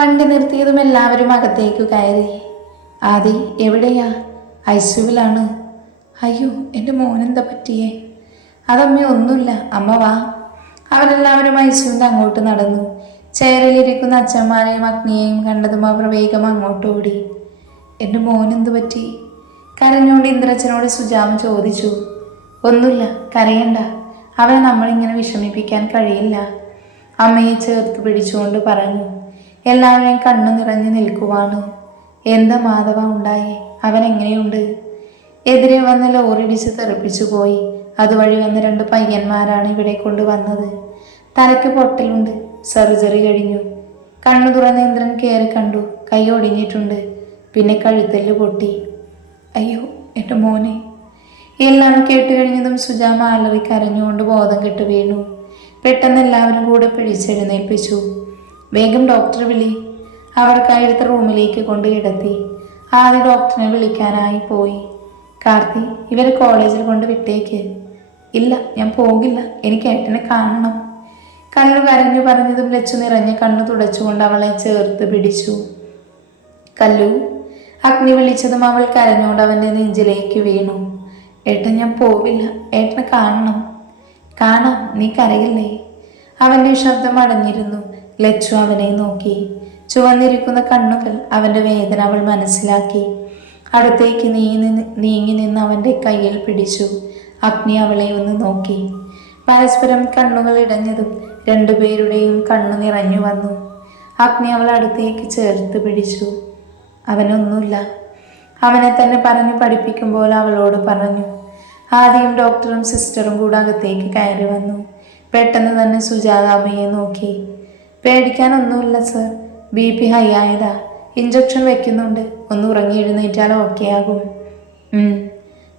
വണ്ടി നിർത്തിയതും എല്ലാവരും അകത്തേക്കു കയറി. ആദി എവിടെയാ? ഐസുവിലാണ്. അയ്യോ, എൻ്റെ മോനെന്താ പറ്റിയേ? അതമ്മ ഒന്നുമില്ല, അമ്മ വാ. അവരെല്ലാവരും ഐസുവിൻ്റെ അങ്ങോട്ട് നടന്നു. ചെയറിലിരിക്കുന്ന അച്ഛന്മാരെയും അഗ്നിയെയും കണ്ടതും അവർ വേഗം അങ്ങോട്ട് ഓടി. എൻ്റെ മോനെന്തു പറ്റി? കരഞ്ഞുകൊണ്ട് ഇന്ദ്രച്ചനോട് സുജാമ ചോദിച്ചു. ഒന്നുമില്ല, കരയണ്ട. അവനെ നമ്മളിങ്ങനെ വിഷമിപ്പിക്കാൻ കഴിയില്ല, അമ്മയെ ചേർത്ത് പിടിച്ചുകൊണ്ട് പറഞ്ഞു. എല്ലാവരെയും കണ്ണു നിറഞ്ഞു നിൽക്കുവാണ്. എന്താ മാധവ ഉണ്ടായി? അവൻ എങ്ങനെയുണ്ട്? എതിരെ വന്ന് ലോറിടിച്ച് തെറിപ്പിച്ചു പോയി. അതുവഴി വന്ന 2 പയ്യന്മാരാണ് ഇവിടെ കൊണ്ടുവന്നത്. തലയ്ക്ക് പൊട്ടലുണ്ട്, സർജറി കഴിഞ്ഞു. കണ്ണു തുറന്ന് ഇന്ദ്രൻ കയറി കണ്ടു. കൈ ഒടിഞ്ഞിട്ടുണ്ട്, പിന്നെ കഴുത്തല് പൊട്ടി. അയ്യോ എൻ്റെ മോനെ. എല്ലാം കേട്ട് കഴിഞ്ഞതും സുജാമ അലറി കരഞ്ഞുകൊണ്ട് ബോധം കെട്ട് വീണു. പെട്ടെന്ന് എല്ലാവരും കൂടെ പിടിച്ചെഴുന്നേൽപ്പിച്ചു. വേഗം ഡോക്ടറെ വിളി. അവർ കയ്യെടുത്ത റൂമിലേക്ക് കൊണ്ട് കിടത്തി. ആദ്യ ഡോക്ടറിനെ വിളിക്കാനായി പോയി. കാർത്തി, ഇവരെ കോളേജിൽ കൊണ്ട് വിട്ടേക്ക്. ഇല്ല, ഞാൻ പോകില്ല, എനിക്ക് ഏട്ടനെ കാണണം. കല്ലു കരഞ്ഞു പറഞ്ഞതും ലച്ചു നിറഞ്ഞ കണ്ണു തുടച്ചുകൊണ്ട് അവളെ ചേർത്ത് പിടിച്ചു. കല്ലു. അഗ്നി വിളിച്ചതും അവൾ കരഞ്ഞോണ്ട് അവൻ്റെ നെഞ്ചിലേക്ക് വീണു. ഏട്ടൻ ഞാൻ പോവില്ല, ഏട്ടനെ കാണണം. കാണാം, നീ കരയില്ലേ? അവൻ്റെ ശബ്ദം അടഞ്ഞിരുന്നു. ലച്ചു അവനെ നോക്കി. ചുവന്നിരിക്കുന്ന കണ്ണുകൾ അവൻ്റെ വേദന അവൾ മനസ്സിലാക്കി. അടുത്തേക്ക് നീങ്ങി നിന്ന് അവൻ്റെ കയ്യിൽ പിടിച്ചു. അഗ്നി അവളെ ഒന്ന് നോക്കി. പരസ്പരം കണ്ണുകൾ ഇടഞ്ഞതും 2 പേരുടെയും കണ്ണു നിറഞ്ഞു വന്നു. അഗ്നി അവൾ അടുത്തേക്ക് ചേർത്ത് പിടിച്ചു. അവനൊന്നുമില്ല, അവനെ തന്നെ പറഞ്ഞു പഠിപ്പിക്കുമ്പോൾ അവളോട് പറഞ്ഞു. ആദ്യം ഡോക്ടറും സിസ്റ്ററും കൂടെ അകത്തേക്ക് കയറി വന്നു. പെട്ടെന്ന് തന്നെ സുജാത അമ്മയെ നോക്കി. പേടിക്കാനൊന്നുമില്ല സർ, BP ഹൈ ആയതാ, ഇഞ്ചക്ഷൻ വെക്കുന്നുണ്ട്, ഒന്ന് ഉറങ്ങി എഴുന്നേറ്റാൽ ഓക്കെ ആകും.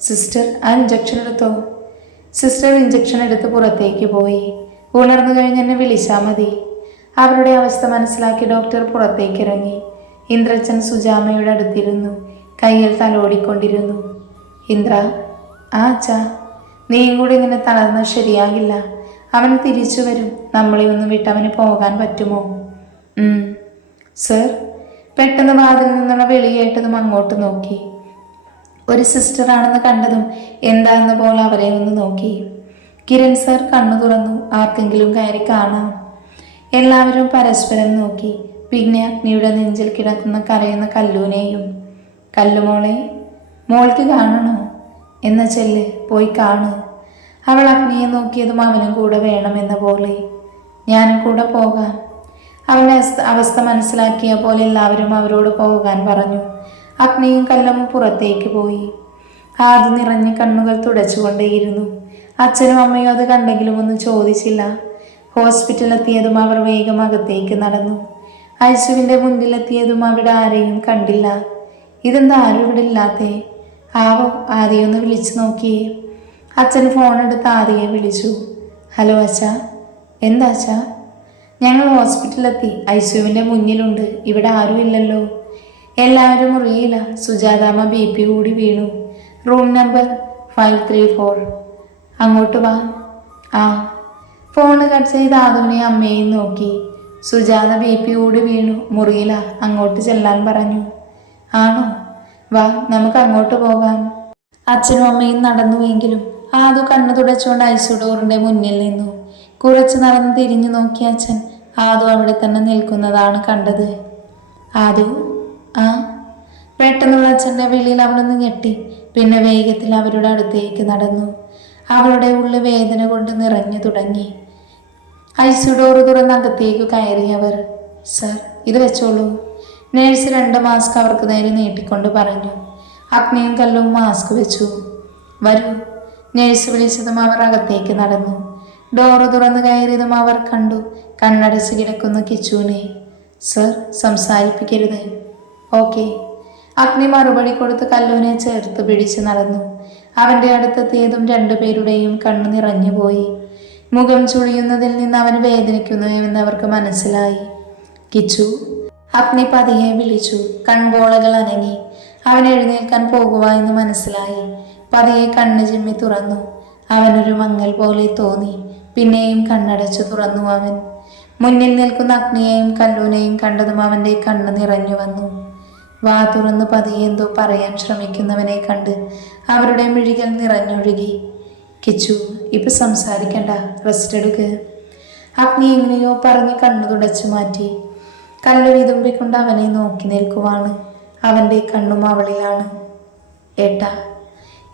സിസ്റ്റർ, ആ ഇഞ്ചക്ഷൻ എടുത്തോ? സിസ്റ്റർ ഇഞ്ചക്ഷൻ എടുത്ത് പുറത്തേക്ക് പോയി. ഉണർന്നു കഴിഞ്ഞ് എന്നെ വിളിച്ചാൽ മതി. അവരുടെ അവസ്ഥ മനസ്സിലാക്കി ഡോക്ടർ പുറത്തേക്ക് ഇറങ്ങി. ഇന്ദ്രച്ചൻ സുജാമയുടെ അടുത്തിരുന്നു. കയ്യിൽ തലോടിക്കൊണ്ടിരുന്നു. ഇന്ദ്ര. ആ അച്ഛാ. നീയും കൂടി ഇങ്ങനെ തളർന്നാൽ ശരിയാകില്ല. അവൻ തിരിച്ചു വരും. നമ്മളെ ഒന്നും വിട്ട് അവന് പോകാൻ പറ്റുമോ? സർ. പെട്ടെന്ന് വാതിൽ നിന്നുള്ള വിളി കേട്ടതും അങ്ങോട്ട് നോക്കി. ഒരു സിസ്റ്ററാണെന്ന് കണ്ടതും എന്താണെന്ന പോലെ അവരെ ഒന്ന് നോക്കി. കിരൺ സർ കണ്ണു തുറന്നു. ആർക്കെങ്കിലും കയറി കാണാം. എല്ലാവരും പരസ്പരം നോക്കി. പിന്നെ അഗ്നിയുടെ നെഞ്ചിൽ കിടക്കുന്ന കരയുന്ന കല്ലുവിനെയും. കല്ലുമോളെ, മോൾക്ക് കാണണോ? എന്ന ചെല്ല്, പോയി കാണു. അവൾ അഗ്നിയെ നോക്കിയതും അവനും കൂടെ വേണമെന്ന പോലെ. ഞാനും കൂടെ പോകാം. അവളുടെ അവസ്ഥ മനസ്സിലാക്കിയ പോലെ എല്ലാവരും അവരോട് പോകാൻ പറഞ്ഞു. അഗ്നിയും കല്ലവും പുറത്തേക്ക് പോയി. ആദ്യം നിറഞ്ഞ കണ്ണുകൾ തുടച്ചുകൊണ്ടേയിരുന്നു. അച്ഛനും അമ്മയും അത് കണ്ടെങ്കിലും ഒന്നും ചോദിച്ചില്ല. ഹോസ്പിറ്റലെത്തിയതും അവർ വേഗം അകത്തേക്ക് നടന്നു. ഐസുവിൻ്റെ മുന്നിലെത്തിയതും അവിടെ ആരെയും കണ്ടില്ല. ഇതെന്താ ആരും ഇവിടെ ഇല്ലാത്തേ? ആവോ, ആദ്യമൊന്ന് വിളിച്ചു നോക്കിയേ. അച്ഛൻ ഫോണെടുത്ത് ആദ്യയെ വിളിച്ചു. ഹലോ അച്ഛാ. എന്താ അച്ഛാ? ഞങ്ങൾ ഹോസ്പിറ്റലിലെത്തി, ഐസുവിൻ്റെ മുന്നിലുണ്ട്, ഇവിടെ ആരും ഇല്ലല്ലോ. എല്ലാവരും മുറിയില്ല. സുജാതാമ്മ BP കൂടി വീണു. Room number 534. അങ്ങോട്ട് വാ. ആ. ഫോണ് കട്ട് ചെയ്ത് ആദുവിനെ അമ്മയെയും നോക്കി. സുജാത BP കൂടി വീണു, മുറിയില്ല, അങ്ങോട്ട് ചെല്ലാൻ പറഞ്ഞു. ആണോ? വാ, നമുക്ക് അങ്ങോട്ട് പോകാം. അച്ഛനും അമ്മയും നടന്നുവെങ്കിലും ആദു കണ്ണു തുടച്ചുകൊണ്ട് ഐസു ഡോറിൻ്റെ മുന്നിൽ നിന്നു. കുറച്ച് നടന്ന് തിരിഞ്ഞു നോക്കിയ അച്ഛൻ ആദു അവിടെ തന്നെ നിൽക്കുന്നതാണ് കണ്ടത്. ആദു. ആ. പെട്ടെന്നുള്ള അച്ഛൻ്റെ വിളിയിൽ അവളൊന്ന് ഞെട്ടി. പിന്നെ വേഗത്തിൽ അവരുടെ അടുത്തേക്ക് നടന്നു. അവളുടെ ഉള്ളിൽ വേദന കൊണ്ട് നിറഞ്ഞു തുടങ്ങി. ഐസു ഡോറ് തുറന്ന് അകത്തേക്ക് കയറിയവർ. സർ, ഇത് വെച്ചോളൂ. നേഴ്സ് 2 മാസ്ക് അവർക്ക് നേരെ നീട്ടിക്കൊണ്ട് പറഞ്ഞു. അഗ്നിയും കല്ലും മാസ്ക് വെച്ചു. വരൂ. നേഴ്സ് വിളിച്ചതും അവർ അകത്തേക്ക് നടന്നു. ഡോറ് തുറന്ന് കയറിയതും അവർ കണ്ടു കണ്ണടച്ച് കിടക്കുന്ന കിച്ചുവിനെ. സർ, സംസാരിപ്പിക്കരുത്. ഓക്കെ. അഗ്നി മറുപടി കൊടുത്ത് കല്ലുവിനെ ചേർത്ത് പിടിച്ച് നടന്നു. അവൻ്റെ അടുത്തെത്തിയതും 2 പേരുടെയും കണ്ണു നിറഞ്ഞുപോയി. മുഖം ചുളിയുന്നതിൽ നിന്ന് അവന് വേദനിക്കുന്നു എന്ന് അവർക്ക് മനസ്സിലായി. കിച്ചു. അഗ്നി പതിയെ വിളിച്ചു. കൺപോളകൾ അനങ്ങി. അവൻ എഴുന്നേൽക്കാൻ പോകുക എന്ന് മനസ്സിലായി. പതിയെ കണ്ണ് ചിമ്മി തുറന്നു. അവനൊരു മങ്ങൽ പോലെ തോന്നി. പിന്നെയും കണ്ണടച്ചു തുറന്നു അവൻ. മുന്നിൽ നിൽക്കുന്ന അഗ്നിയെയും കല്ലൂനെയും കണ്ടതും അവൻ്റെ കണ്ണ് നിറഞ്ഞു വന്നു. വാ തുറന്ന് പതിയെ എന്തോ പറയാൻ ശ്രമിക്കുന്നവനെ കണ്ട് അവരുടെ മിഴികൾ നിറഞ്ഞൊഴുകി. കിച്ചു, ഇപ്പൊ സംസാരിക്കണ്ട, റെസ്റ്റ് എടുക്ക്. അഗ്നി എങ്ങനെയോ പറഞ്ഞ് കണ്ണു തുടച്ചു മാറ്റി. കല്ലു വിതുമ്പിക്കൊണ്ട് അവനെ നോക്കി നിൽക്കുവാണ്. അവൻ്റെ കണ്ണും അവളിലാണ്. ഏട്ടാ,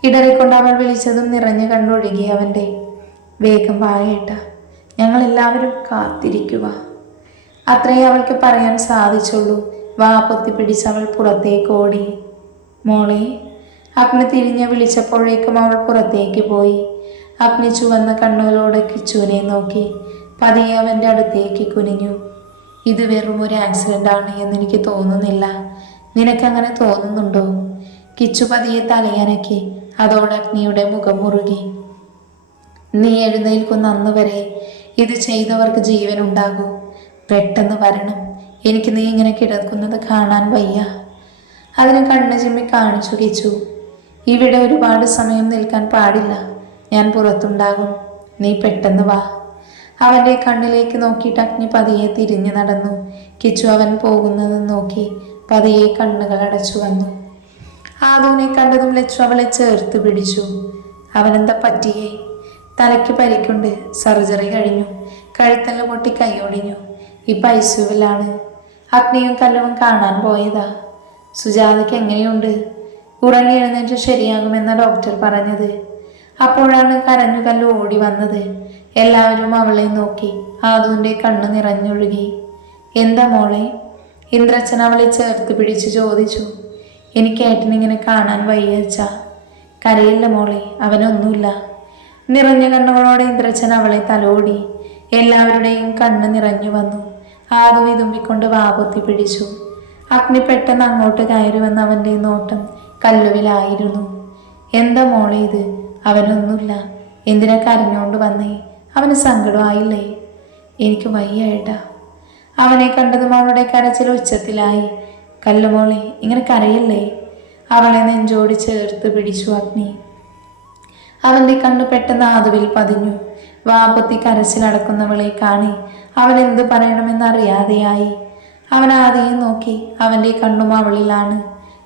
ഇടറിക്കൊണ്ട് അവൾ വിളിച്ചതും നിറഞ്ഞ കണ്ണൊഴുകി അവൻ്റെ. വേഗം വാ ഏട്ടാ, ഞങ്ങളെല്ലാവരും കാത്തിരിക്കുക. അത്രയും അവൾക്ക് പറയാൻ സാധിച്ചുള്ളൂ. വാ പൊത്തിപ്പിടിച്ച് അവൾ പുറത്തേക്ക് ഓടി. മോളെ, അഗ്നി തിരിഞ്ഞ് വിളിച്ചപ്പോഴേക്കും അവൾ പുറത്തേക്ക് പോയി. അഗ്നി ചുവന്ന കണ്ണുകളോടെ കിച്ചുവിനെ നോക്കി പതിയെ അവൻ്റെ അടുത്തേക്ക് കുനിഞ്ഞു. ഇത് വെറും ഒരു ആക്സിഡൻ്റ് ആണ് എന്നെനിക്ക് തോന്നുന്നില്ല. നിനക്കങ്ങനെ തോന്നുന്നുണ്ടോ? കിച്ചു പതിയെ തലയനക്കി. അതോടെ അഗ്നിയുടെ മുഖം മുറുകി. നീ എഴുന്നേൽക്കുന്ന അന്ന് വരെ ഇത് ചെയ്തവർക്ക് ജീവൻ ഉണ്ടാകൂ. പെട്ടെന്ന് വരണം. എനിക്ക് നീ ഇങ്ങനെ കിടക്കുന്നത് കാണാൻ വയ്യ. അതിന് കണ്ണ് ചിമ്മി കാണിച്ചു കിച്ചു. ഇവിടെ ഒരുപാട് സമയം നിൽക്കാൻ പാടില്ല. ഞാൻ പുറത്തുണ്ടാകും. നീ പെട്ടെന്ന് വാ. അവൻ്റെ കണ്ണിലേക്ക് നോക്കിയിട്ട് അഗ്നി പതിയെ തിരിഞ്ഞു നടന്നു. കിച്ചു അവൻ പോകുന്നത് നോക്കി പതിയെ കണ്ണുകൾ അടച്ചു വന്നു. ആദുവിനെ കണ്ടതും ലച്ചു അവളെ ചേർത്ത് പിടിച്ചു. അവനെന്താ പറ്റിയേ? തലയ്ക്ക് പരിക്കുണ്ട്. സർജറി കഴിഞ്ഞു. കഴുത്തല്ല പൊട്ടി കൈയൊടിഞ്ഞു. ഇപ്പം ഐസിയുവിലാണ്. അഗ്നിയും കല്ലുവും കാണാൻ പോയതാ. സുജാതയ്ക്ക് എങ്ങനെയുണ്ട്? ഉറങ്ങി എഴുന്നേറ്റ് ശരിയാകുമെന്ന ഡോക്ടർ പറഞ്ഞത്. അപ്പോഴാണ് കരഞ്ഞു കല്ലു ഓടി വന്നത്. എല്ലാവരും അവളെ നോക്കി. ആദുവിൻ്റെ കണ്ണ് നിറഞ്ഞൊഴുകി. എന്താ മോളെ? ഇന്ദ്രച്ചൻ അവളെ ചേർത്ത് പിടിച്ച് ചോദിച്ചു. എനിക്ക് ഏട്ടനിങ്ങനെ കാണാൻ വയ്യച്ചാ. കരയില്ല മോളെ, അവനൊന്നുമില്ല. നിറഞ്ഞ കണ്ണുകളോടെ ഇന്ദ്രച്ചൻ അവളെ തലോടി. എല്ലാവരുടെയും കണ്ണ് നിറഞ്ഞു വന്നു. ആദു വിതുമ്പിക്കൊണ്ട് വാപൊത്തി പിടിച്ചു. അഗ്നി പെട്ടെന്ന് അങ്ങോട്ട് കയറി വന്ന അവൻ്റെ നോട്ടം കല്ലുവിലായിരുന്നു. എന്താ മോളെ ഇത്? അവനൊന്നുമില്ല. എന്തിനാ കരഞ്ഞോണ്ട് വന്നേ? അവന് സങ്കടമായില്ലേ? എനിക്ക് വയ്യ ഏട്ടാ. അവനെ കണ്ടതും അവളുടെ കരച്ചിൽ ഉച്ചത്തിലായി. കല്ലുമോളെ, ഇങ്ങനെ കരയില്ലേ? അവളെ നെഞ്ചോട് ചേർത്ത് പിടിച്ചു അഗ്നി. അവൻ്റെ കണ്ണ് പെട്ടെന്ന് ആദുവിൽ പതിഞ്ഞു. വാപൊത്തി കരച്ചിലടക്കുന്നവളെ കാണി അവൻ എന്ത് പറയണമെന്നറിയാതെയായി. അവൻ ആദ്യം നോക്കി. അവൻ്റെ കണ്ണും അവളിലാണ്.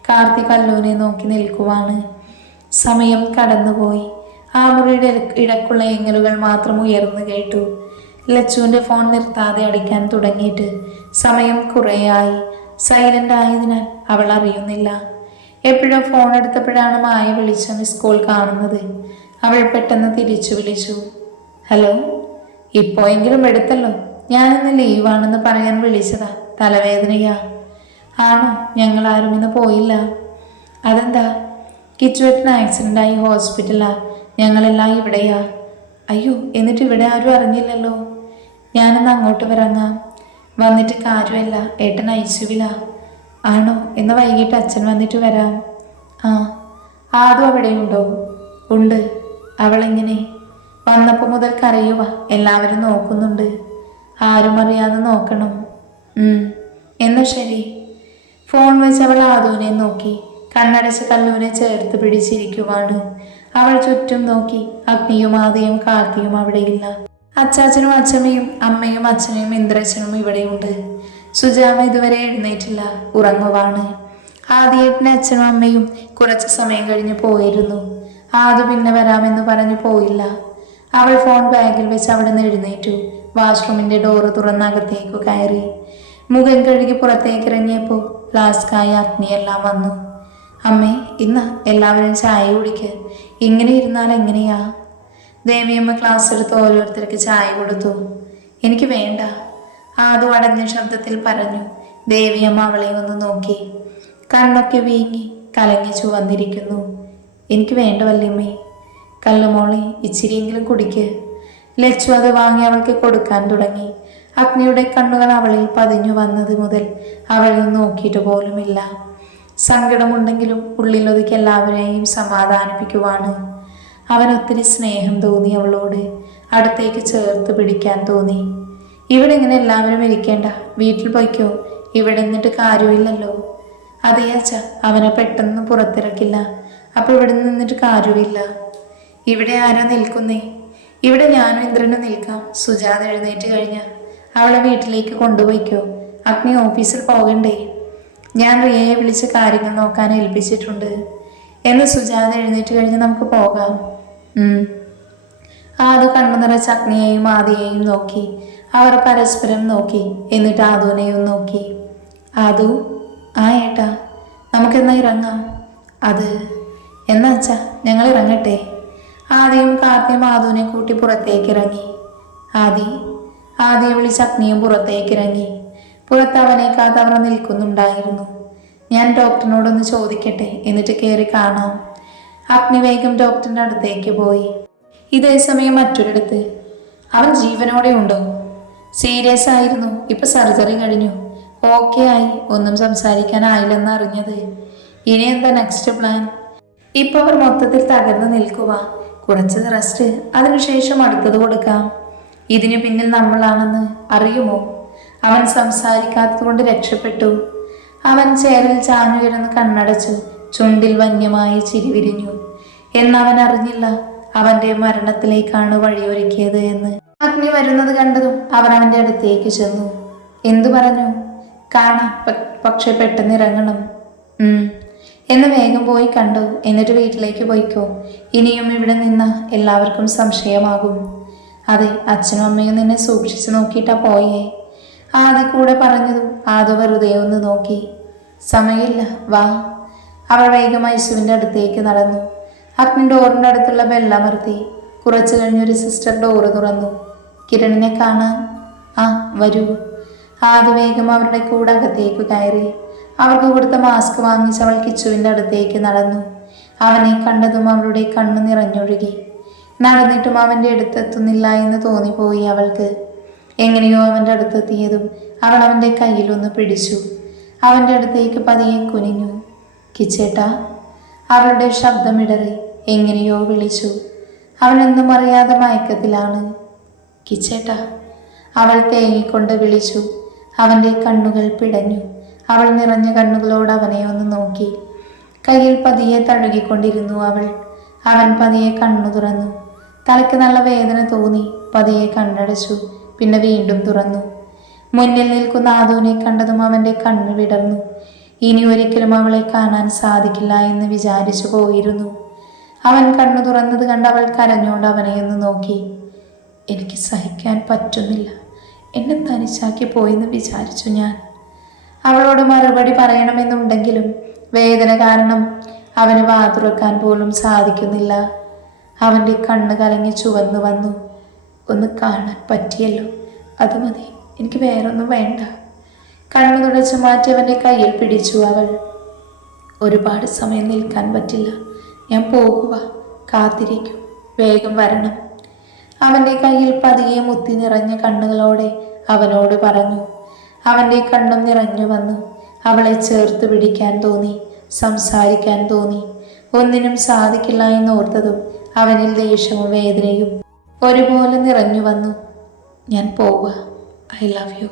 കാർത്തി കല്ലൂനെ നോക്കി നിൽക്കുവാണ്. സമയം കടന്നുപോയി. ആ മുറിയുടെ ഇടക്കുള്ള എങ്ങലുകൾ മാത്രം ഉയർന്നു കേട്ടു. ലച്ചുവിൻ്റെ ഫോൺ നിർത്താതെ അടിക്കാൻ തുടങ്ങിയിട്ട് സമയം കുറേയായി. സൈലൻ്റ് ആയതിനാൽ അവൾ അറിയുന്നില്ല. എപ്പോഴോ ഫോൺ എടുത്തപ്പോഴാണ് മായ വിളിച്ച മിസ് കോൾ കാണുന്നത്. അവൾ പെട്ടെന്ന് തിരിച്ചു വിളിച്ചു. ഹലോ, ഇപ്പോഴെങ്കിലും എടുത്തല്ലോ. ഞാനിന്ന് ലീവാണെന്ന് പറയാൻ വിളിച്ചതാ. തലവേദനയാ. ആണോ? ഞങ്ങളാരും ഇന്ന് പോയില്ല. അതെന്താ? കിച്ചുവേട്ടന് ആക്സിഡൻ്റായി ഹോസ്പിറ്റലാ. ഞങ്ങളെല്ലാം ഇവിടെയാ. അയ്യോ, എന്നിട്ട് ഇവിടെ ആരും അറിഞ്ഞില്ലല്ലോ. ഞാനിന്ന് അങ്ങോട്ട് വരങ്ങാം. വന്നിട്ട് കാര്യമല്ല, ഏട്ടൻ ഐസിയുവിലാ. ആണോ? എന്ന് വൈകിട്ട് അച്ഛൻ വന്നിട്ട് വരാം. ആ, ആദു അവിടെയുണ്ടോ? ഉണ്ട്. അവളെങ്ങനെ? വന്നപ്പോൾ മുതൽ കരയുക. എല്ലാവരും നോക്കുന്നുണ്ട്. ആരും അറിയാതെ നോക്കണം. എന്നാ ശരി. ഫോൺ വെച്ച് അവൾ ആദുവിനെ നോക്കി. കണ്ണടച്ച് കല്ലൂനെ ചേർത്ത് പിടിച്ചിരിക്കുവാണ്. അവൾ ചുറ്റും നോക്കി. അഗ്നിയും ആദിയും കാർത്തിയും അവിടെയില്ല. അച്ചാച്ചനും അച്ഛമ്മയും അമ്മയും അച്ഛനും ഇന്ദ്രച്ചനും ഇവിടെയുണ്ട്. സുജാമ ഇതുവരെ എഴുന്നേറ്റില്ല, ഉറങ്ങുവാണ്. ആദ്യേട്ടൻ്റെ അച്ഛനും അമ്മയും കുറച്ച് സമയം കഴിഞ്ഞ് പോയിരുന്നു. ആദു പിന്നെ വരാമെന്ന് പറഞ്ഞു പോയില്ല. അവൾ ഫോൺ ബാഗിൽ വെച്ച് അവിടെ നിന്ന് എഴുന്നേറ്റു. വാഷ്റൂമിൻ്റെ ഡോറ് തുറന്നകത്തേക്ക് കയറി. മുഖം കഴുകി പുറത്തേക്ക് ഇറങ്ങിയപ്പോൾ ഫ്ലാസ്കായ അഗ്നിയെല്ലാം വന്നു. അമ്മേ, ഇന്ന് എല്ലാവരും ചായ കുടിക്ക്. ഇങ്ങനെ ഇരുന്നാൽ എങ്ങനെയാ? ദേവിയമ്മ ക്ലാസ് എടുത്ത് ഓരോരുത്തർക്ക് ചായ കൊടുത്തു. എനിക്ക് വേണ്ട, ആദു അടഞ്ഞ ശബ്ദത്തിൽ പറഞ്ഞു. ദേവിയമ്മ അവളെ ഒന്ന് നോക്കി. കണ്ണൊക്കെ വീങ്ങി കലങ്ങി ചുവന്നിരിക്കുന്നു. എനിക്ക് വേണ്ട വല്യമ്മേ. കല്ലുമോളെ, ഇച്ചിരിയെങ്കിലും കുടിക്ക്. ലച്ചു അത് വാങ്ങി അവൾക്ക് കൊടുക്കാൻ തുടങ്ങി. അഗ്നിയുടെ കണ്ണുകൾ അവളിൽ പതിഞ്ഞു വന്നത് മുതൽ അവളിൽ നോക്കിയിട്ട് പോലുമില്ല. സങ്കടമുണ്ടെങ്കിലും ഉള്ളിലൊതുക്കി എല്ലാവരെയും സമാധാനിപ്പിക്കുവാണ്. അവനൊത്തിരി സ്നേഹം തോന്നി അവളോട്. അടുത്തേക്ക് ചേർത്ത് പിടിക്കാൻ തോന്നി. ഇവിടെ ഇങ്ങനെ എല്ലാവരും ഇരിക്കേണ്ട, വീട്ടിൽ പോയിക്കോ. ഇവിടെ നിന്നിട്ട് കാര്യമില്ലല്ലോ. അതേ അച്ഛ, അവനെ പെട്ടെന്ന് പുറത്തിറക്കില്ല. അപ്പോൾ ഇവിടെ നിന്നിട്ട് കാര്യമില്ല. ഇവിടെ ആരാ നിൽക്കുന്നേ? ഇവിടെ ഞാനും ഇന്ദ്രനും നിൽക്കാം. സുജാത എഴുന്നേറ്റ് കഴിഞ്ഞ അവളെ വീട്ടിലേക്ക് കൊണ്ടുപോയിക്കോ. അഗ്നി ഓഫീസിൽ പോകണ്ടേ? ഞാൻ റിയയെ വിളിച്ച് കാര്യങ്ങൾ നോക്കാൻ ഏൽപ്പിച്ചിട്ടുണ്ട് എന്ന് സുജാത എഴുന്നേറ്റ് കഴിഞ്ഞ് നമുക്ക് പോകാം. ആദു കണ്ണു നിറച്ച് അഗ്നിയെയും ആദിയെയും നോക്കി. അവർ പരസ്പരം നോക്കി. എന്നിട്ട് ആദുവിനെയും നോക്കി. ആദു, ആ ഏട്ടാ, നമുക്കെന്നാ ഇറങ്ങാം? അത് എന്നാച്ചാ ഞങ്ങൾ ഇറങ്ങട്ടെ. ആദിയും കാർത്തിയും ആദുവിനെ കൂട്ടി പുറത്തേക്ക് ഇറങ്ങി. ആദിയെ വിളിച്ച് അഗ്നിയും പുറത്തേക്ക് ഇറങ്ങി. പുറത്ത് അവനെ കാത്തവർ നിൽക്കുന്നുണ്ടായിരുന്നു. ഞാൻ ഡോക്ടറിനോടൊന്ന് ചോദിക്കട്ടെ, എന്നിട്ട് കയറി കാണാം. അഗ്നി വേഗം ഡോക്ടറിൻ്റെ അടുത്തേക്ക് പോയി. ഇതേ സമയം മറ്റൊരിടത്ത്. അവൻ ജീവനോടെ ഉണ്ടോ? സീരിയസ് ആയിരുന്നു. ഇപ്പൊ സർജറി കഴിഞ്ഞു, ഓക്കെ ആയി. ഒന്നും സംസാരിക്കാനായില്ലെന്ന് അറിഞ്ഞത്. ഇനി എന്താ നെക്സ്റ്റ് പ്ലാൻ? ഇപ്പൊ അവർ മൊത്തത്തിൽ തകർന്നു നിൽക്കുക. കുറച്ച് റെസ്റ്റ്, അതിനുശേഷം അടുത്തത് കൊടുക്കാം. ഇതിനു പിന്നിൽ നമ്മളാണെന്ന് അറിയുമോ? അവൻ സംസാരിക്കാത്തത് കൊണ്ട് രക്ഷപ്പെട്ടു. അവൻ ചേറിൽ ചാഞ്ഞുകിടന്ന് കണ്ണടച്ചു. ചുണ്ടിൽ വന്യമായി ചിരി വിരിഞ്ഞു. എന്നവൻ അറിഞ്ഞില്ല അവന്റെ മരണത്തിലേക്കാണ് വഴിയൊരുക്കിയത് എന്ന്. അഗ്നി വരുന്നത് കണ്ടതും അവൻ അവന്റെ അടുത്തേക്ക് ചെന്നു. എന്തു പറഞ്ഞു? കാണാം, പക്ഷെ പെട്ടെന്ന് ഇറങ്ങണം എന്ന് വേഗം പോയി കണ്ടു. എന്നിട്ട് വീട്ടിലേക്ക് പോയിക്കോ. ഇനിയും ഇവിടെ നിന്ന എല്ലാവർക്കും സംശയമാകും. അതെ, അച്ഛനും അമ്മയും നിന്നെ സൂക്ഷിച്ചു നോക്കിയിട്ടാ പോയേ. ആദ്യ കൂടെ പറഞ്ഞതും ആദ്യ വെറുതെ ഒന്ന് നോക്കി. സമയമില്ല, വാ. അവൾ വേഗം ഐസുവിൻ്റെ അടുത്തേക്ക് നടന്നു. അഗ്നി ഡോറിൻ്റെ അടുത്തുള്ള ബെല്ലമർത്തി. കുറച്ചു കഴിഞ്ഞൊരു സിസ്റ്റർ ഡോറ് തുറന്നു. കിരണിനെ കാണാൻ? ആ, വരൂ. ആദ്യ വേഗം അവരുടെ കൂടെ അകത്തേക്ക് കയറി. അവർക്ക് കൊടുത്ത മാസ്ക് വാങ്ങിച്ച് അവൾ കിച്ചുവിൻ്റെ അടുത്തേക്ക് നടന്നു. അവനെ കണ്ടതും അവളുടെ കണ്ണ് നിറഞ്ഞൊഴുകി. നടന്നിട്ടും അവൻ്റെ അടുത്തെത്തുന്നില്ല എന്ന് തോന്നിപ്പോയി അവൾക്ക്. എങ്ങനെയോ അവൻ്റെ അടുത്തെത്തിയതും അവൾ അവൻ്റെ കയ്യിലൊന്ന് പിടിച്ചു. അവൻ്റെ അടുത്തേക്ക് പതിയെ കുനിഞ്ഞു. കിച്ചേട്ടാ. അവളുടെ ശബ്ദമിടറി. എങ്ങനെയോ വിളിച്ചു. അവനെന്നും അറിയാതെ മയക്കത്തിലാണ്. കിച്ചേട്ടാ. അവൾ തേങ്ങിക്കൊണ്ട് വിളിച്ചു. അവൻ്റെ കണ്ണുകൾ പിടഞ്ഞു. അവൾ നിറഞ്ഞ കണ്ണുകളോട് അവനെ ഒന്ന് നോക്കി. കയ്യിൽ പതിയെ തഴുകിക്കൊണ്ടിരുന്നു അവൾ. അവൻ പതിയെ കണ്ണു തുറന്നു. തലയ്ക്ക് നല്ല വേദന തോന്നി. പതിയെ കണ്ണടച്ചു. പിന്നെ വീണ്ടും തുറന്നു. മുന്നിൽ നിൽക്കുന്ന ആദുവിനെ കണ്ടതും അവൻ്റെ കണ്ണ് വിടർന്നു. ഇനി ഒരിക്കലും അവളെ കാണാൻ സാധിക്കില്ല എന്ന് വിചാരിച്ചു പോയിരുന്നു. അവൻ കണ്ണു തുറന്നത് കണ്ട് അവൾ കരഞ്ഞോണ്ട് അവനെ ഒന്ന് നോക്കി. എനിക്ക് സഹിക്കാൻ പറ്റുന്നില്ല, എന്നെ തനിച്ചാക്കി പോയെന്ന് വിചാരിച്ചു ഞാൻ. അവളോട് മറുപടി പറയണമെന്നുണ്ടെങ്കിലും വേദന കാരണം അവന് വാ തുറക്കാൻ പോലും സാധിക്കുന്നില്ല. അവൻ്റെ കണ്ണ് കലങ്ങി ചുവന്നു വന്നു. ഒന്ന് കാണാൻ പറ്റിയല്ലോ, അത് മതി, എനിക്ക് വേറൊന്നും വേണ്ട. കണ്ണു തുടച്ചു മാറ്റി അവൻ്റെ കയ്യിൽ പിടിച്ചു അവൾ. ഒരുപാട് സമയം നിൽക്കാൻ പറ്റില്ല, ഞാൻ പോകുക, കാത്തിരിക്കും, വേഗം വരണം. അവൻ്റെ കയ്യിൽ പതിയെ മുത്തി നിറഞ്ഞ കണ്ണുകളോടെ അവനോട് പറഞ്ഞു. അവൻ്റെ കണ്ണും നിറഞ്ഞു വന്നു. അവളെ ചേർത്ത് പിടിക്കാൻ തോന്നി, സംസാരിക്കാൻ തോന്നി. ഒന്നിനും സാധിക്കില്ല എന്നോർത്തതും അവനിൽ ദേഷ്യവും വേദനയും ഒരുപോലെ നിറഞ്ഞു വന്നു. ഞാൻ പോവുക, ഐ ലവ് യു.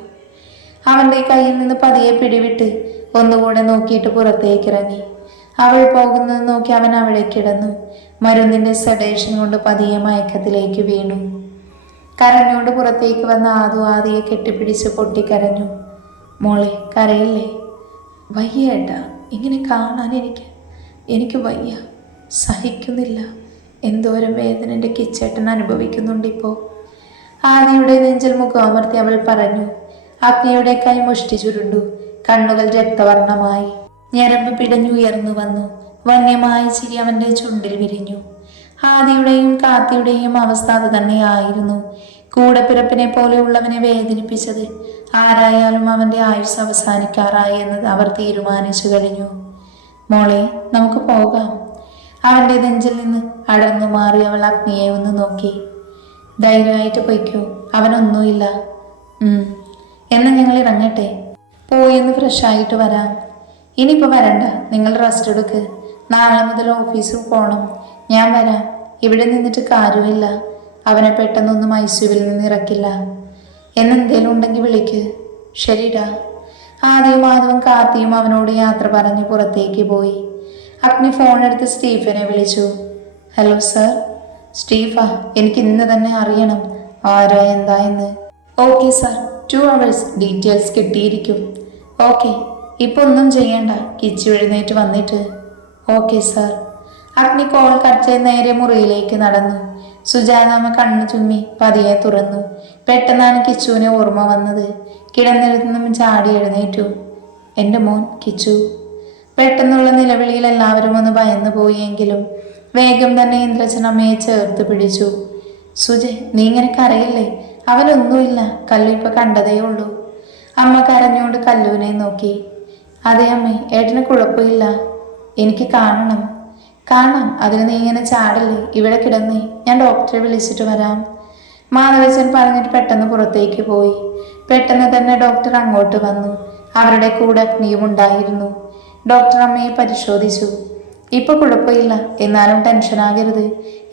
അവൻ്റെ കയ്യിൽ നിന്ന് പതിയെ പിടിവിട്ട് ഒന്നുകൂടെ നോക്കിയിട്ട് പുറത്തേക്കിറങ്ങി. അവൾ പോകുന്നത് നോക്കി അവൻ അവിടെ കിടന്നു. മരുന്നിൻ്റെ സെഡേഷൻ കൊണ്ട് പതിയെ മയക്കത്തിലേക്ക് വീണു. കരഞ്ഞുകൊണ്ട് പുറത്തേക്ക് വന്ന ആദിയെ കെട്ടിപ്പിടിച്ച് പൊട്ടിക്കരഞ്ഞു. മോളെ, കരയില്ലേ? വയ്യ ഏട്ടാ, ഇങ്ങനെ കാണാൻ എനിക്ക് വയ്യ, സഹിക്കുന്നില്ല. എന്തോരം വേദന എൻ്റെ കിച്ചേട്ടൻ അനുഭവിക്കുന്നുണ്ടിപ്പോൾ. ആദിയുടെ നെഞ്ചിൽ മുഖമർത്തി അവൾ പറഞ്ഞു. അഗ്നിയുടെ കൈ മുഷ്ടി ചുരുണ്ടു. കണ്ണുകൾ രക്തവർണമായി. ഞരമ്പ് പിടഞ്ഞുയർന്നു വന്നു. വന്യമായ ചിരി അവൻ്റെ ചുണ്ടിൽ വിരിഞ്ഞു. ആദിയുടെയും കാത്തിയുടെയും അവസ്ഥ അത് തന്നെയായിരുന്നു. കൂടെപ്പിറപ്പിനെ പോലെയുള്ളവനെ വേദനിപ്പിച്ചത് ആരായാലും അവൻ്റെ ആയുസ് അവസാനിക്കാറായി എന്നത് അവർ തീരുമാനിച്ചു കഴിഞ്ഞു. മോളെ, നമുക്ക് പോകാം. അവൻ്റെ നെഞ്ചിൽ നിന്ന് അടർന്നു മാറി അവൾ അഗ്നിയെ ഒന്ന് നോക്കി. ധൈര്യമായിട്ട് പൊയ്ക്കോ, അവനൊന്നുമില്ല. എന്ന് ഞങ്ങൾ ഇറങ്ങട്ടെ. പോയെന്ന് ഫ്രഷായിട്ട് വരാം. ഇനിയിപ്പോൾ വരണ്ട, നിങ്ങൾ റെസ്റ്റ് എടുക്ക്. നാളെ മുതൽ ഓഫീസിൽ പോകണം. ഞാൻ വരാം. ഇവിടെ നിന്നിട്ട് കാര്യമില്ല. അവനെ പെട്ടെന്നൊന്നും ഐസിയുവിൽ നിന്ന് ഇറക്കില്ല. എന്നെന്തേലും ഉണ്ടെങ്കിൽ വിളിക്ക്. ശരിടാ. ആദ്യം മാധവും കാർത്തിയും അവനോട് യാത്ര പറഞ്ഞ് പുറത്തേക്ക് പോയി. അഗ്നി ഫോണെടുത്ത് സ്റ്റീഫനെ വിളിച്ചു. Hello sir. സ്റ്റീഫാ, എനിക്ക് ഇന്ന് തന്നെ അറിയണം ആരാ എന്താ എന്ന്. ഓക്കെ സർ, 2 hours ഡീറ്റെയിൽസ് കിട്ടിയിരിക്കും. ഓക്കെ, ഇപ്പോൾ ഒന്നും ചെയ്യണ്ട. കിച്ചു എഴുന്നേറ്റ് വന്നിട്ട് okay sir. Agni call cut ചെയ്ത് നേരെ മുറിയിലേക്ക് നടന്നു. സുജാതാമ്മ കണ്ണു ചുമ്മി പതിയെ തുറന്നു. പെട്ടെന്നാണ് കിച്ചുവിനെ ഓർമ്മ വന്നത്. കിടന്നിരുന്നും ചാടി എഴുന്നേറ്റു. എൻ്റെ മോൻ കിച്ചു. പെട്ടെന്നുള്ള നിലവിളിയിൽ എല്ലാവരും ഒന്ന് ഭയന്നു പോയെങ്കിലും വേഗം തന്നെ ഇന്ദ്രച്ചൻ അമ്മയെ ചേർത്ത് പിടിച്ചു. സുജയ്, നീ ഇങ്ങനെ കരയില്ലേ? അവനൊന്നുമില്ല, കല്ലു ഇപ്പൊ കണ്ടതേ ഉള്ളൂ. അമ്മ കരഞ്ഞുകൊണ്ട് കല്ലുവിനെ നോക്കി. അതെ അമ്മേ, ഏട്ടന് കുഴപ്പമില്ല. എനിക്ക് കാണണം. കാണാം, അതിന് നീ ഇങ്ങനെ ചാടല്ലേ. ഇവിടെ കിടന്നേ, ഞാൻ ഡോക്ടറെ വിളിച്ചിട്ട് വരാം. മാധവച്ചൻ പറഞ്ഞിട്ട് പെട്ടെന്ന് പുറത്തേക്ക് പോയി. പെട്ടെന്ന് തന്നെ ഡോക്ടർ അങ്ങോട്ട് വന്നു. അവരുടെ കൂടെ അഗ്നിയും ഉണ്ടായിരുന്നു. ഡോക്ടർ അമ്മയെ പരിശോധിച്ചു. ഇപ്പൊ കുഴപ്പമില്ല, എന്നാലും ടെൻഷനാകരുത്.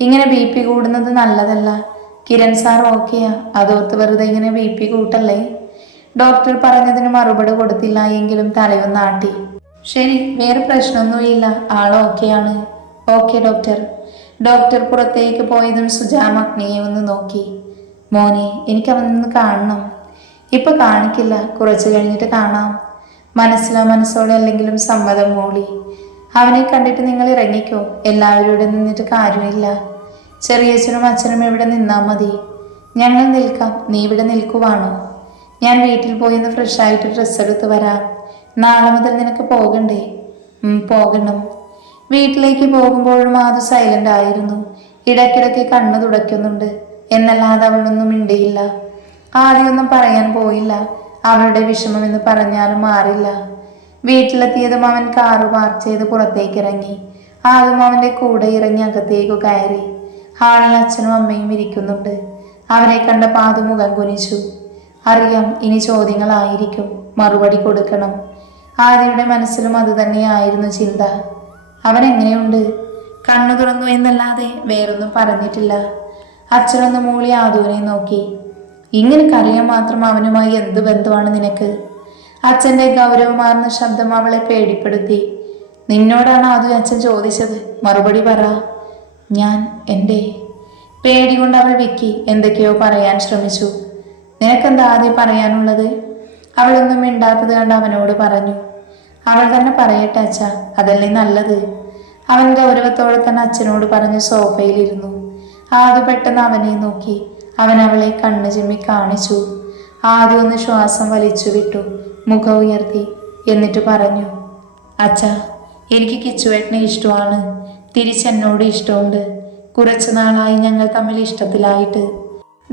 ഇങ്ങനെ BP കൂടുന്നത് നല്ലതല്ല. കിരൺ സാർ ഓക്കെയാ, അതോർത്ത് വെറുതെ ഇങ്ങനെ BP കൂട്ടല്ലേ. ഡോക്ടർ പറഞ്ഞതിന് മറുപടി കൊടുത്തില്ല എങ്കിലും തലയൊന്നാട്ടി. ശരി, വേറെ പ്രശ്നമൊന്നുമില്ല, ആൾ ഓക്കെയാണ്. Okay doctor. ഡോക്ടർ പുറത്തേക്ക് പോയതും സുജാമ അഗ്നിയെ ഒന്ന് നോക്കി. മോനെ, എനിക്ക് അവനൊന്ന് കാണണം. ഇപ്പൊ കാണിക്കില്ല, കുറച്ചു കഴിഞ്ഞിട്ട് കാണാം. മനസ്സോടെ അല്ലെങ്കിലും സമ്മതം മൂളി. അവനെ കണ്ടിട്ട് നിങ്ങൾ ഇറങ്ങിക്കോ. എല്ലാവരും ഇവിടെ നിന്നിട്ട് കാര്യമില്ല. ചെറിയച്ഛനും അച്ഛനും ഇവിടെ നിന്നാ മതി. ഞങ്ങൾ നിൽക്കാം. നീ ഇവിടെ നിൽക്കുവാണോ? ഞാൻ വീട്ടിൽ പോയി ഒന്ന് ഫ്രഷായിട്ട് ഡ്രസ്സ് എടുത്ത് വരാം. നാളെ മുതൽ നിനക്ക് പോകണ്ടേ? പോകണം. വീട്ടിലേക്ക് പോകുമ്പോഴും അത് സൈലന്റ് ആയിരുന്നു. ഇടയ്ക്കിടയ്ക്ക് കണ്ണു തുടയ്ക്കുന്നുണ്ട്. എന്നല്ലാതെ അവളൊന്നും മിണ്ടിയില്ല. ആദ്യമൊന്നും പറയാൻ പോയില്ല. അവളുടെ വിഷമം എന്ന് പറഞ്ഞാലും മാറില്ല. വീട്ടിലെത്തിയതും അവൻ കാറ് പാർക്ക് ചെയ്ത് പുറത്തേക്ക് ഇറങ്ങി. ആദ്യം അവന്റെ കൂടെ ഇറങ്ങി അകത്തേക്ക് കയറി. ഹാളിൽ അച്ഛനും അമ്മയും ഇരിക്കുന്നുണ്ട്. അവനെ കണ്ട പാതു മുഖം കുനിച്ചു. അറിയാം, ഇനി ചോദ്യങ്ങളായിരിക്കും, മറുപടി കൊടുക്കണം. ആദിയുടെ മനസ്സിലും അതുതന്നെയായിരുന്നു ചിന്ത. അവൻ എങ്ങനെയുണ്ട്? കണ്ണു തുറന്നു എന്നല്ലാതെ വേറൊന്നും പറഞ്ഞിട്ടില്ല. അച്ഛനൊന്ന് മൂളി ആദുവിനെ നോക്കി. ഇങ്ങനെ കരയാൻ മാത്രം അവനുമായി എന്ത് ബന്ധമാണ് നിനക്ക്? അച്ഛൻ്റെ ഗൗരവമാർന്ന ശബ്ദം അവളെ പേടിപ്പെടുത്തി. നിന്നോടാണ് ആദ്യം അച്ഛൻ ചോദിച്ചത്, മറുപടി പറ. ഞാൻ എൻ്റെ പേടി കൊണ്ട് അവൾ വിക്കി എന്തൊക്കെയോ പറയാൻ ശ്രമിച്ചു. നിനക്കെന്താ ആദ്യം പറയാനുള്ളത്? അവളൊന്നും മിണ്ടാത്തത് കണ്ട് അവനോട് പറഞ്ഞു. അവൾ തന്നെ പറയട്ടെ അച്ഛ, അതല്ലേ നല്ലത്. അവൻ ഗൗരവത്തോടെ തന്നെ അച്ഛനോട് പറഞ്ഞ് സോഫയിലിരുന്നു. ആദ്യം പെട്ടെന്ന് അവനെ നോക്കി. അവൻ അവളെ കണ്ണു ചിമ്മി കാണിച്ചു. ആദ്യം ഒന്ന് ശ്വാസം വലിച്ചു വിട്ടു, മുഖം ഉയർത്തി. എന്നിട്ട് പറഞ്ഞു, അച്ഛ, എനിക്ക് കിച്ചുവേട്ടനെ ഇഷ്ടമാണ്. തിരിച്ചെന്നോട് ഇഷ്ടമുണ്ട്. കുറച്ചു നാളായി ഞങ്ങൾ തമ്മിൽ ഇഷ്ടത്തിലായിട്ട്.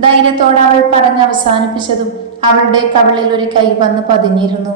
ധൈര്യത്തോടെ അവൾ പറഞ്ഞ് അവസാനിപ്പിച്ചതും അവളുടെ കവിളിൽ ഒരു കൈ വന്ന് പതിഞ്ഞിരുന്നു.